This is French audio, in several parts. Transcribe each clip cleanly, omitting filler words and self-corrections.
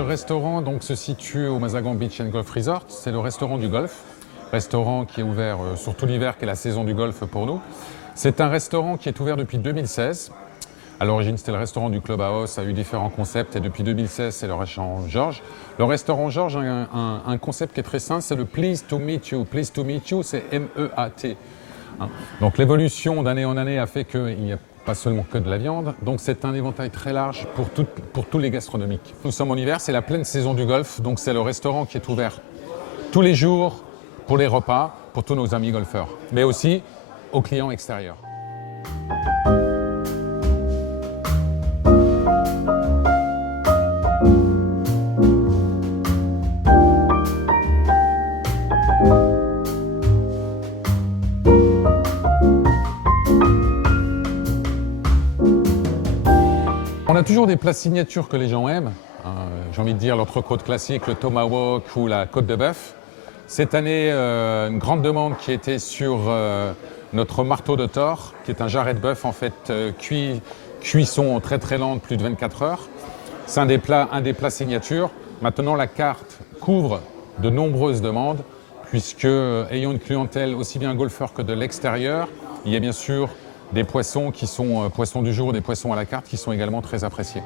Restaurant donc, se situe au Mazagan Beach and Golf Resort. C'est le restaurant du golf, restaurant qui est ouvert sur tout l'hiver, qui est la saison du golf pour nous. C'est un restaurant qui est ouvert depuis 2016. À l'origine, c'était le restaurant du Clubhouse, ça a eu différents concepts et depuis 2016, c'est le restaurant Georges. Le restaurant Georges a un concept qui est très simple, c'est le Pleased to Meet You. Pleased to Meet You, c'est M-E-A-T. Donc l'évolution d'année en année a fait qu'il n'y a pas seulement que de la viande, donc c'est un éventail très large pour tous les gastronomiques. Nous sommes en hiver, c'est la pleine saison du golf, donc c'est le restaurant qui est ouvert tous les jours pour les repas, pour tous nos amis golfeurs, mais aussi aux clients extérieurs. On a toujours des plats signatures que les gens aiment. J'ai envie de dire l'entrecôte classique, le tomahawk ou la côte de bœuf. Cette année, une grande demande qui était sur notre marteau de Thor, qui est un jarret de bœuf en fait cuisson très très lente, plus de 24 heures. C'est un des plats signatures. Maintenant, la carte couvre de nombreuses demandes, puisque ayant une clientèle aussi bien golfeur que de l'extérieur, il y a bien sûr des poissons qui sont poissons du jour, des poissons à la carte qui sont également très appréciés.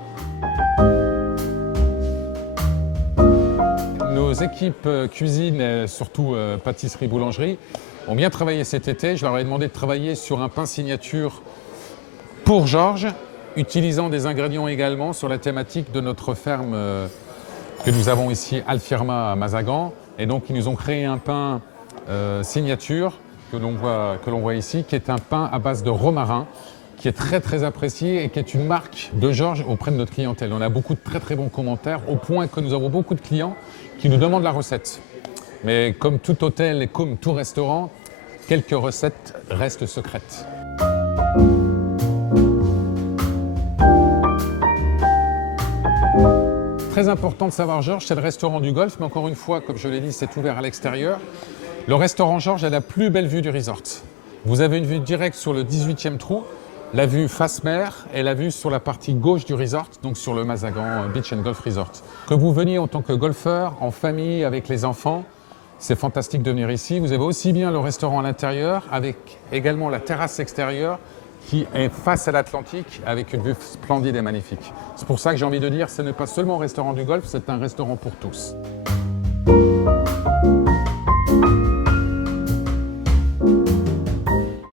Nos équipes cuisine et surtout pâtisserie-boulangerie ont bien travaillé cet été. Je leur ai demandé de travailler sur un pain signature pour Georges, utilisant des ingrédients également sur la thématique de notre ferme que nous avons ici, Alfirma à Mazagan. Et donc ils nous ont créé un pain signature que l'on voit ici, qui est un pain à base de romarin, qui est très très apprécié et qui est une marque de Georges auprès de notre clientèle. On a beaucoup de très très bons commentaires, au point que nous avons beaucoup de clients qui nous demandent la recette. Mais comme tout hôtel et comme tout restaurant, quelques recettes restent secrètes. Très important de savoir, Georges, c'est le restaurant du golf, mais encore une fois, comme je l'ai dit, c'est ouvert à l'extérieur. Le restaurant Georges a la plus belle vue du resort. Vous avez une vue directe sur le 18e trou, la vue face mer et la vue sur la partie gauche du resort, donc sur le Mazagan Beach and Golf Resort. Que vous veniez en tant que golfeur, en famille, avec les enfants, c'est fantastique de venir ici. Vous avez aussi bien le restaurant à l'intérieur, avec également la terrasse extérieure qui est face à l'Atlantique, avec une vue splendide et magnifique. C'est pour ça que j'ai envie de dire, ce n'est pas seulement un restaurant du golf, c'est un restaurant pour tous.